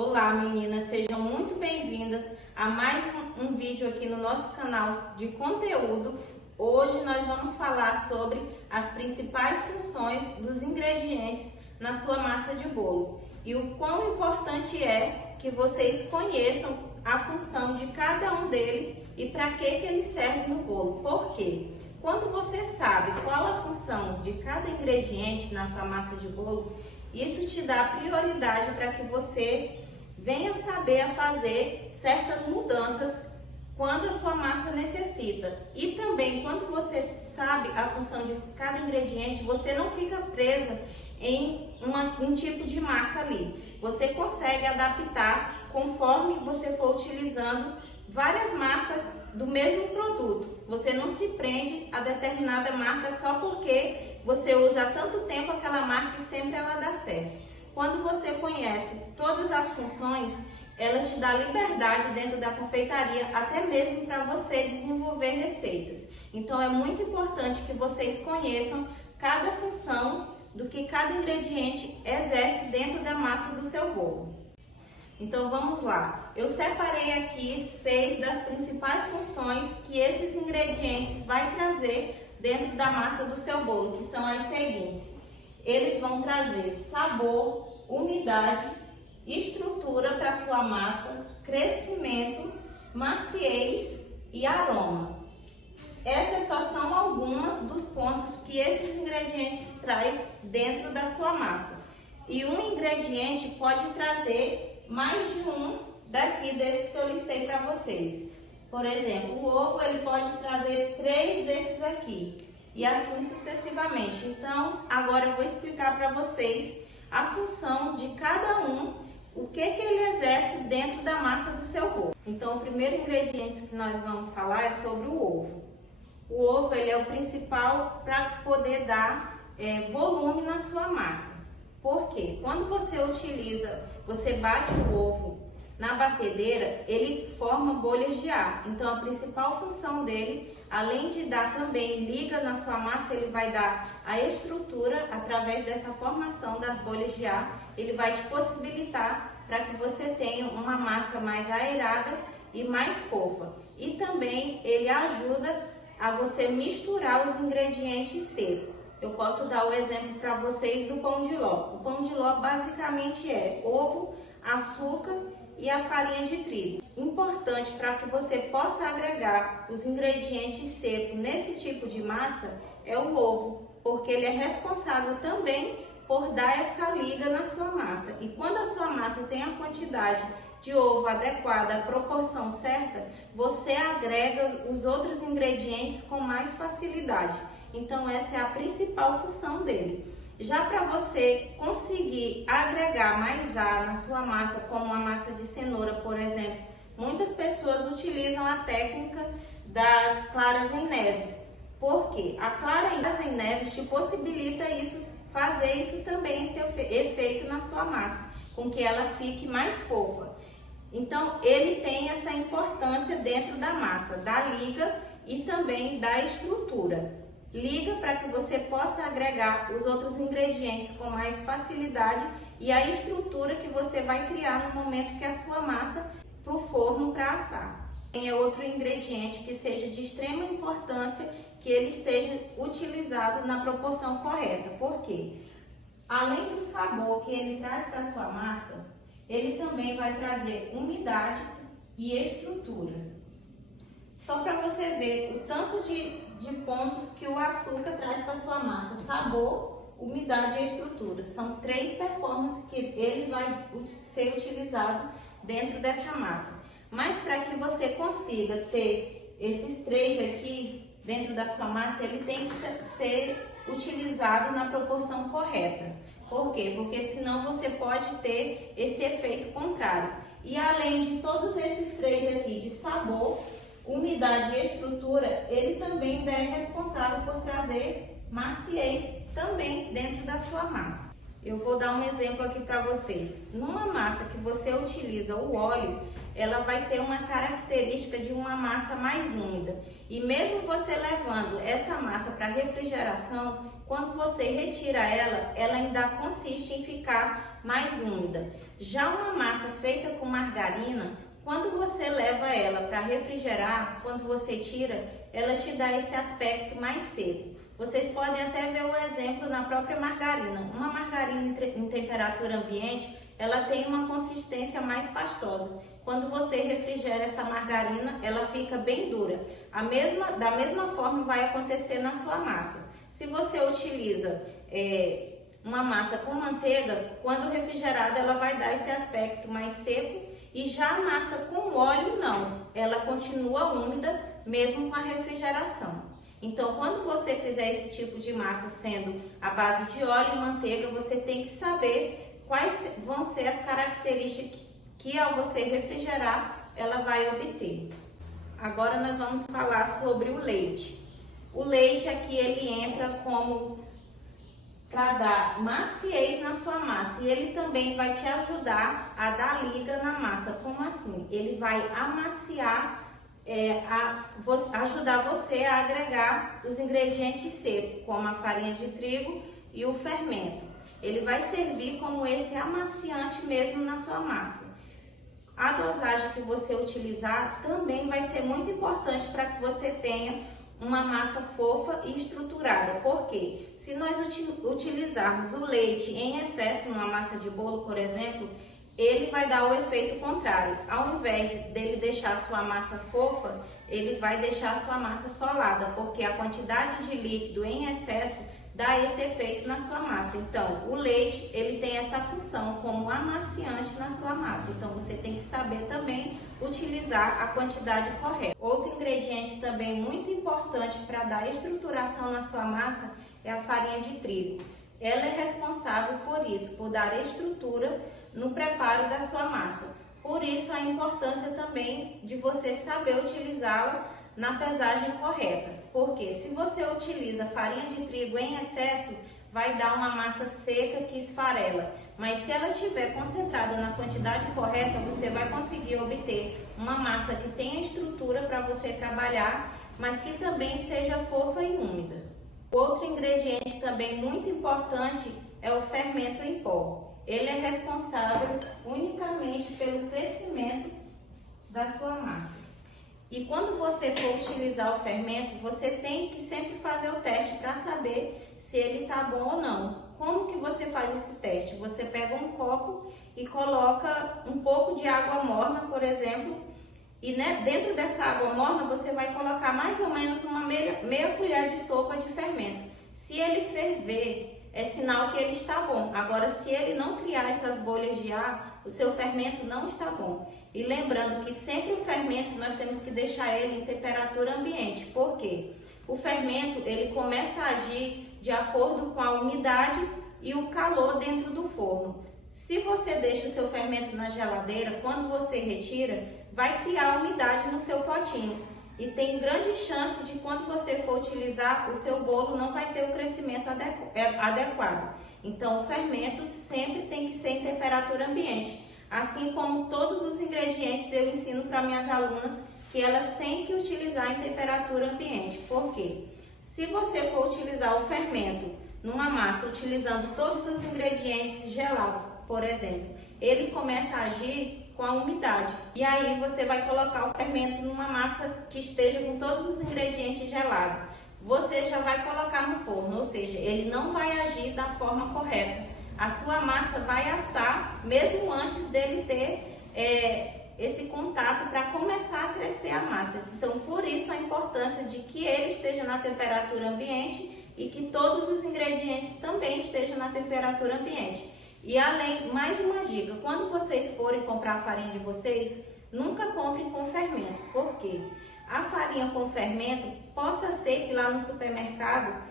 Olá meninas, sejam muito bem-vindas a mais um vídeo aqui no nosso canal de conteúdo. Hoje nós vamos falar sobre as principais funções dos ingredientes na sua massa de bolo e o quão importante é que vocês conheçam a função de cada um deles e para que ele serve no bolo. Por quê? Quando você sabe qual a função de cada ingrediente na sua massa de bolo, isso te dá prioridade para que você venha saber a fazer certas mudanças quando a sua massa necessita. E também, quando você sabe a função de cada ingrediente, você não fica presa em um tipo de marca ali. Você consegue adaptar conforme você for utilizando várias marcas do mesmo produto. Você não se prende a determinada marca só porque você usa há tanto tempo aquela marca e sempre ela dá certo. Quando você conhece todas as funções, ela te dá liberdade dentro da confeitaria, até mesmo para você desenvolver receitas. Então é muito importante que vocês conheçam cada função do que cada ingrediente exerce dentro da massa do seu bolo. Então vamos lá, eu separei aqui 6 das principais funções que esses ingredientes vai trazer dentro da massa do seu bolo, que são as seguintes. Eles vão trazer sabor, umidade, estrutura para sua massa, crescimento, maciez e aroma. Essas só são algumas dos pontos que esses ingredientes trazem dentro da sua massa. E um ingrediente pode trazer mais de um daqui desses que eu listei para vocês. Por exemplo, o ovo ele pode trazer 3 desses aqui e assim sucessivamente. Então, agora eu vou explicar para vocês a função de cada um, o que ele exerce dentro da massa do seu bolo. Então, o primeiro ingrediente que nós vamos falar é sobre o ovo. O ovo ele é o principal para poder dar volume na sua massa. Por quê? Quando você bate o ovo na batedeira, ele forma bolhas de ar. Então, a principal função dele, além de dar também liga na sua massa, ele vai dar a estrutura através dessa formação das bolhas de ar. Ele vai te possibilitar para que você tenha uma massa mais aerada e mais fofa. E também ele ajuda a você misturar os ingredientes secos. Eu posso dar o exemplo para vocês do pão de ló. O pão de ló basicamente é ovo, açúcar e a farinha de trigo. Importante para que você possa agregar os ingredientes secos nesse tipo de massa é o ovo, porque ele é responsável também por dar essa liga na sua massa. E quando a sua massa tem a quantidade de ovo adequada, a proporção certa, você agrega os outros ingredientes com mais facilidade. Então essa é a principal função dele. Já para você conseguir agregar mais ar na sua massa, como a massa de cenoura, por exemplo, muitas pessoas utilizam a técnica das claras em neves. Por quê? A clara em neves te possibilita fazer isso também, esse efeito na sua massa, com que ela fique mais fofa. Então ele tem essa importância dentro da massa, da liga e também da estrutura. Liga para que você possa agregar os outros ingredientes com mais facilidade e a estrutura que você vai criar no momento que a sua massa para o forno para assar. Tem outro ingrediente que seja de extrema importância que ele esteja utilizado na proporção correta. Por quê? Além do sabor que ele traz para a sua massa, ele também vai trazer umidade e estrutura. Só para você ver o tanto de pontos que o açúcar traz para a sua massa: sabor, umidade e estrutura. São 3 performances que ele vai ser utilizado dentro dessa massa. Mas para que você consiga ter esses 3 aqui dentro da sua massa, ele tem que ser utilizado na proporção correta. Por quê? Porque senão você pode ter esse efeito contrário. E além de todos esses 3 aqui de sabor, umidade e estrutura, ele também é responsável por trazer maciez também dentro da sua massa. Eu vou dar um exemplo aqui para vocês. Numa massa que você utiliza o óleo, ela vai ter uma característica de uma massa mais úmida. E mesmo você levando essa massa para refrigeração, quando você retira ela, ela ainda consiste em ficar mais úmida. Já uma massa feita com margarina, quando você leva ela para refrigerar, quando você tira, ela te dá esse aspecto mais seco. Vocês podem até ver o exemplo na própria margarina. Uma margarina em temperatura ambiente, ela tem uma consistência mais pastosa. Quando você refrigera essa margarina, ela fica bem dura. Da mesma forma vai acontecer na sua massa. Se você utiliza uma massa com manteiga, quando refrigerada, ela vai dar esse aspecto mais seco. E já a massa com óleo, não. Ela continua úmida, mesmo com a refrigeração. Então, quando você fizer esse tipo de massa sendo a base de óleo e manteiga, você tem que saber quais vão ser as características que ao você refrigerar, ela vai obter. Agora nós vamos falar sobre o leite. O leite aqui ele entra como para dar maciez na sua massa e ele também vai te ajudar a dar liga na massa. Como assim? Ele vai amaciar, ajudar você a agregar os ingredientes secos, como a farinha de trigo e o fermento. Ele vai servir como esse amaciante mesmo na sua massa. A dosagem que você utilizar também vai ser muito importante para que você tenha uma massa fofa e estruturada. Porque se nós utilizarmos o leite em excesso numa massa de bolo, por exemplo, ele vai dar o efeito contrário. Ao invés dele deixar a sua massa fofa, ele vai deixar a sua massa solada, porque a quantidade de líquido em excesso dá esse efeito na sua massa. Então, o leite, ele tem essa função como amaciante na sua massa. Então, você tem que saber também utilizar a quantidade correta. Outro ingrediente também muito importante para dar estruturação na sua massa é a farinha de trigo. Ela é responsável por isso, por dar estrutura no preparo da sua massa. Por isso, a importância também de você saber utilizá-la na pesagem correta. Porque se você utiliza farinha de trigo em excesso, vai dar uma massa seca que esfarela. Mas se ela estiver concentrada na quantidade correta, você vai conseguir obter uma massa que tenha estrutura para você trabalhar, mas que também seja fofa e úmida. Outro ingrediente também muito importante é o fermento em pó. Ele é responsável unicamente pelo crescimento da sua massa. E quando você for utilizar o fermento, você tem que sempre fazer o teste para saber se ele está bom ou não. Como que você faz esse teste? Você pega um copo e coloca um pouco de água morna, por exemplo, e dentro dessa água morna você vai colocar mais ou menos uma meia colher de sopa de fermento. Se ele ferver, é sinal que ele está bom. Agora, se ele não criar essas bolhas de ar, o seu fermento não está bom. E lembrando que sempre o fermento nós temos que deixar ele em temperatura ambiente. Por quê? O fermento ele começa a agir de acordo com a umidade e o calor dentro do forno. Se você deixa o seu fermento na geladeira, quando você retira, vai criar umidade no seu potinho. E tem grande chance de quando você for utilizar, o seu bolo não vai ter o crescimento adequado. Então, o fermento sempre tem que ser em temperatura ambiente. Assim como todos os ingredientes eu ensino para minhas alunas que elas têm que utilizar em temperatura ambiente. Por quê? Se você for utilizar o fermento numa massa, utilizando todos os ingredientes gelados, por exemplo, ele começa a agir com a umidade. E aí você vai colocar o fermento numa massa que esteja com todos os ingredientes gelados. Você já vai colocar no forno, ou seja, ele não vai agir da forma correta. A sua massa vai assar mesmo antes dele ter esse contato para começar a crescer a massa. Então, por isso a importância de que ele esteja na temperatura ambiente e que todos os ingredientes também estejam na temperatura ambiente. E além, mais uma dica, quando vocês forem comprar a farinha de vocês, nunca comprem com fermento. Por quê? A farinha com fermento, possa ser que lá no supermercado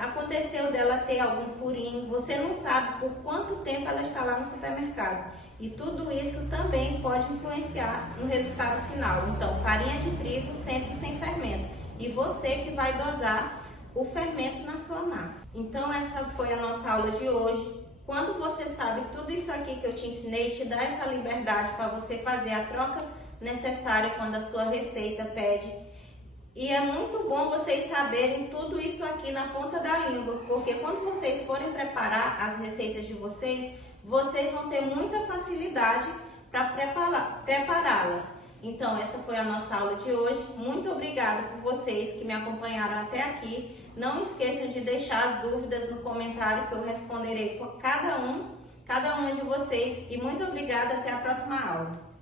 aconteceu dela ter algum furinho, você não sabe por quanto tempo ela está lá no supermercado. E tudo isso também pode influenciar no resultado final. Então, farinha de trigo sempre sem fermento. E você que vai dosar o fermento na sua massa. Então, essa foi a nossa aula de hoje. Quando você sabe tudo isso aqui que eu te ensinei, te dá essa liberdade para você fazer a troca necessária quando a sua receita pede E é muito bom vocês saberem tudo isso aqui na ponta da língua, porque quando vocês forem preparar as receitas de vocês, vocês vão ter muita facilidade para prepará-las. Então, essa foi a nossa aula de hoje. Muito obrigada por vocês que me acompanharam até aqui. Não esqueçam de deixar as dúvidas no comentário que eu responderei por cada uma de vocês. E muito obrigada, até a próxima aula.